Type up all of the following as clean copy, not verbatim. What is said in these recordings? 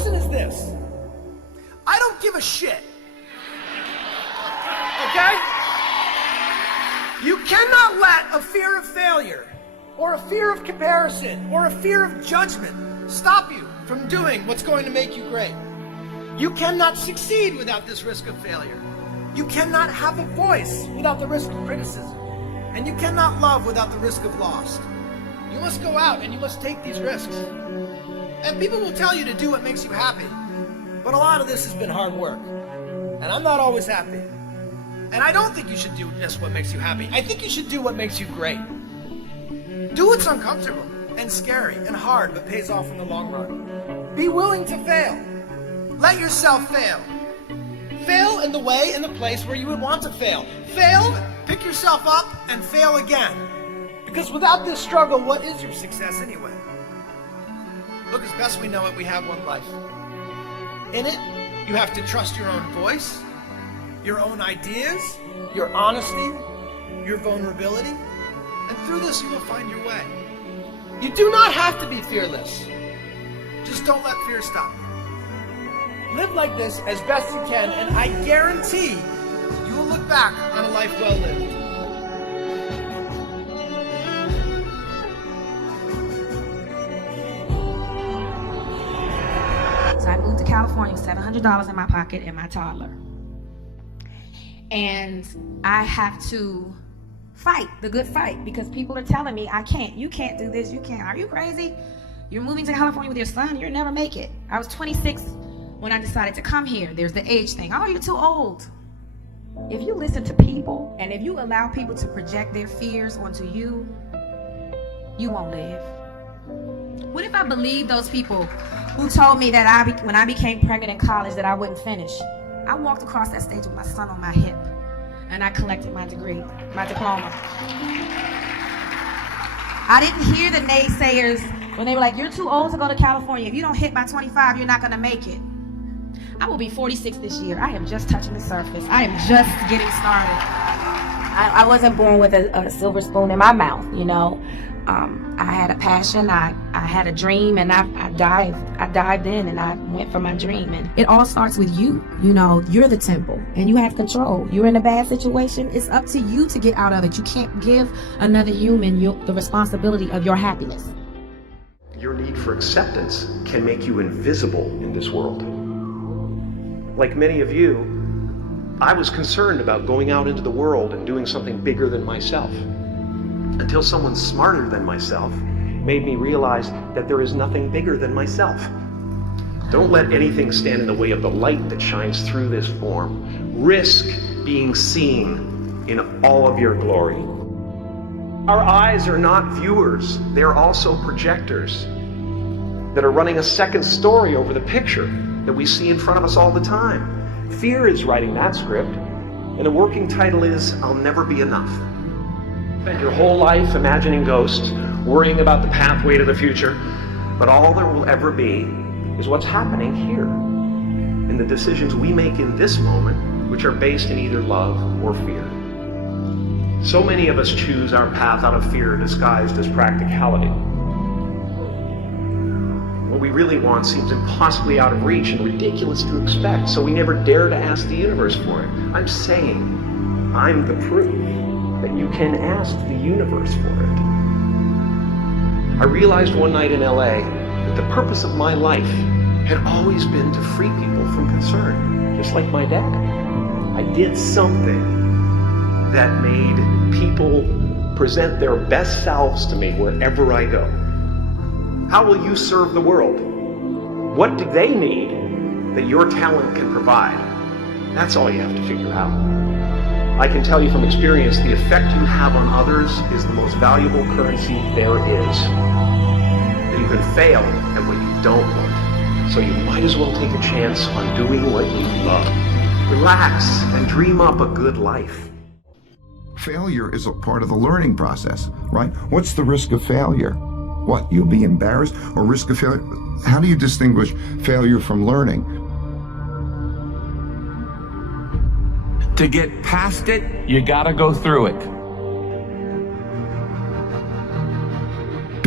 lesson is this: I don't give a shit. Okay? You cannot let a fear of failure, or a fear of comparison, or a fear of judgment stop you from doing what's going to make you great. You cannot succeed without this risk of failure. You cannot have a voice without the risk of criticism. And you cannot love without the risk of loss. You must go out and you must take these risks. And people will tell you to do what makes you happy. But a lot of this has been hard work. And I'm not always happy. And I don't think you should do just what makes you happy. I think you should do what makes you great. Do what's uncomfortable and scary and hard, but pays off in the long run. Be willing to fail. Let yourself fail. Fail in the way and the place where you would want to fail. Fail, pick yourself up, and fail again. Because without this struggle, what is your success anyway? Look, as best we know it, we have one life. In it, you have to trust your own voice, your own ideas, your honesty, your vulnerability, and through this you will find your way. You do not have to be fearless. Just don't let fear stop you. Live like this as best you can, and I guarantee you will look back on a life well lived. So I moved to California with $700 in my pocket and my toddler. And I have to fight the good fight because people are telling me I can't. You can't do this. You can't. Are you crazy? You're moving to California with your son. You'll never make it. I was 26 when I decided to come here. There's the age thing. Oh, you're too old. If you listen to people and if you allow people to project their fears onto you, you won't live. What if I believed those people who told me that when I became pregnant in college that I wouldn't finish? I walked across that stage with my son on my hip and I collected my degree, my diploma. I didn't hear the naysayers when they were like, you're too old to go to California. If you don't hit by 25, you're not gonna make it. I will be 46 this year. I am just touching the surface. I am just getting started. I wasn't born with a silver spoon in my mouth, you know. I had a passion, I had a dream, and I dived in and I went for my dream. And it all starts with you. You know, you're the temple and you have control. You're in a bad situation, it's up to you to get out of it. You can't give another human the responsibility of your happiness. Your need for acceptance can make you invisible in this world. Like many of you, I was concerned about going out into the world and doing something bigger than myself, until someone smarter than myself made me realize that there is nothing bigger than myself. Don't let anything stand in the way of the light that shines through this form. Risk being seen in all of your glory. Our eyes are not viewers, they're also projectors that are running a second story over the picture that we see in front of us all the time. Fear is writing that script, and the working title is, I'll Never Be Enough. Spend your whole life imagining ghosts, worrying about the pathway to the future, but all there will ever be is what's happening here, and the decisions we make in this moment, which are based in either love or fear. So many of us choose our path out of fear disguised as practicality. What we really want seems impossibly out of reach and ridiculous to expect, so we never dare to ask the universe for it. I'm saying, I'm the proof that you can ask the universe for it. I realized one night in LA that the purpose of my life had always been to free people from concern, just like my dad. I did something that made people present their best selves to me wherever I go. How will you serve the world? What do they need that your talent can provide? That's all you have to figure out. I can tell you from experience, the effect you have on others is the most valuable currency there is. That you can fail at what you don't want, so you might as well take a chance on doing what you love. Relax and dream up a good life. Failure is a part of the learning process, right? What's the risk of failure? What, you'll be embarrassed or risk of failure? How do you distinguish failure from learning? To get past it, you gotta go through it.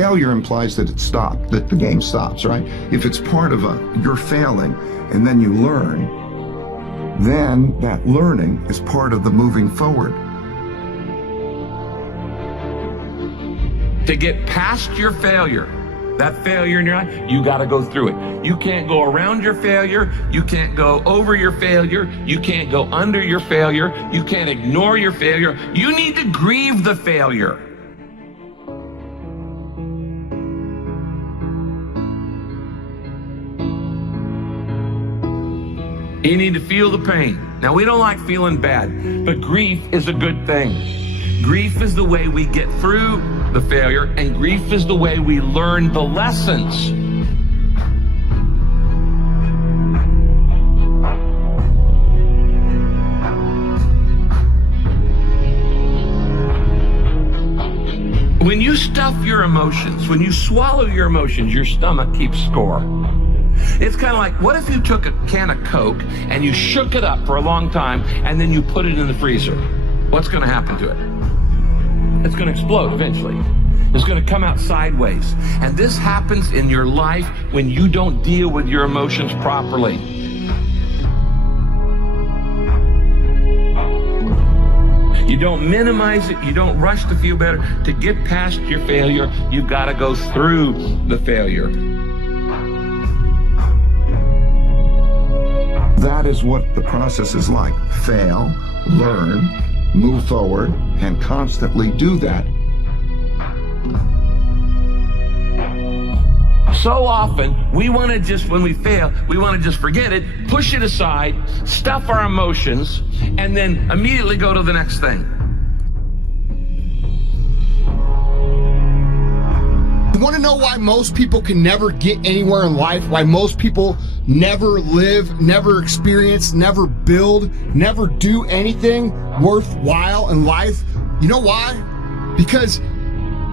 failure implies that it stopped, that the game stops, right? If it's part of you're failing and then you learn, then that learning is part of the moving forward. To get past your failure, that failure in your life, you got to go through it. You can't go around your failure. You can't go over your failure. You can't go under your failure. You can't ignore your failure. You need to grieve the failure. You need to feel the pain. Now, we don't like feeling bad, but grief is a good thing. Grief is the way we get through the failure, and grief is the way we learn the lessons. When you stuff your emotions, when you swallow your emotions, your stomach keeps score. It's kind of like, what if you took a can of Coke and you shook it up for a long time and then you put it in the freezer? What's going to happen to it? It's going to explode eventually. It's going to come out sideways. And this happens in your life when you don't deal with your emotions properly. You don't minimize it. You don't rush to feel better. To get past your failure, you've got to go through the failure. That is what the process is like. Fail, learn, move forward, and constantly do that. So often, we want to just, when we fail, we want to just forget it, push it aside, stuff our emotions, and then immediately go to the next thing. You want to know why most people can never get anywhere in life? Why most people never live, never experience, never build, never do anything worthwhile in life? You know why? Because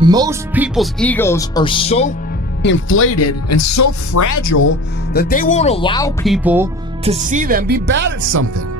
most people's egos are so inflated and so fragile that they won't allow people to see them be bad at something.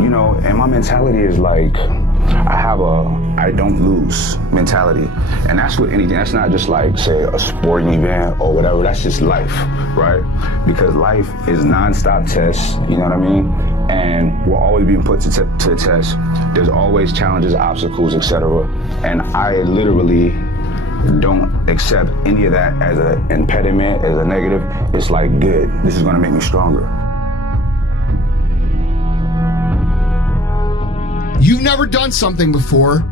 You know, and my mentality is like, I don't lose mentality. And that's with anything. That's not just like, say, a sporting event or whatever. That's just life, right? Because life is nonstop tests, you know what I mean? And we're always being put to the test. There's always challenges, obstacles, etc. And I literally don't accept any of that as an impediment, as a negative. It's like, good, this is gonna make me stronger. You've never done something before.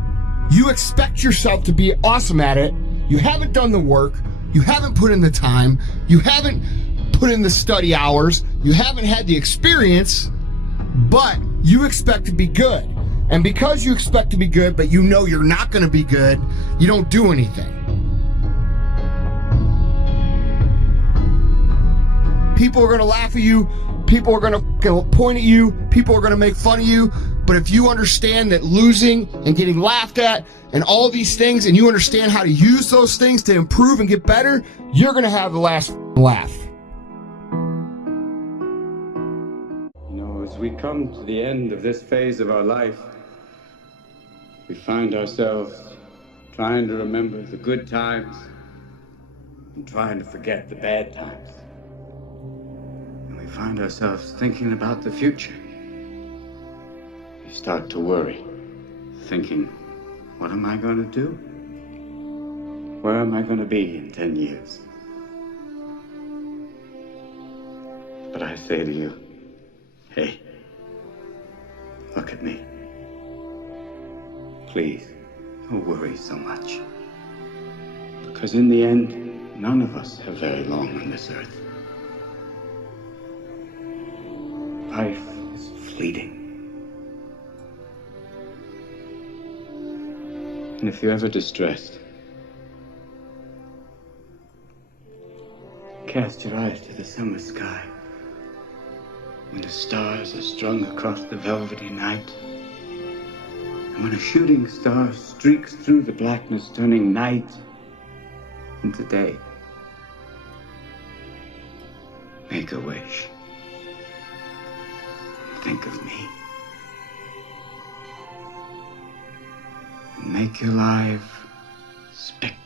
You expect yourself to be awesome at it. You haven't done the work. You haven't put in the time. You haven't put in the study hours. You haven't had the experience, but you expect to be good. And because you expect to be good, but you know you're not going to be good, you don't do anything. People are going to laugh at you. People are going to point at you. People are going to make fun of you. But if you understand that losing and getting laughed at and all these things, and you understand how to use those things to improve and get better, you're going to have the last laugh. You know, as we come to the end of this phase of our life, we find ourselves trying to remember the good times and trying to forget the bad times. And we find ourselves thinking about the future. We start to worry, thinking, what am I going to do? Where am I going to be in 10 years? But I say to you, hey, look at me. Please, don't worry so much. Because in the end, none of us have very long on this earth. Life is fleeting. And if you're ever distressed, cast your eyes to the summer sky, when the stars are strung across the velvety night, and when a shooting star streaks through the blackness, turning night into day. Make a wish. Think of me. and make your life spectacular.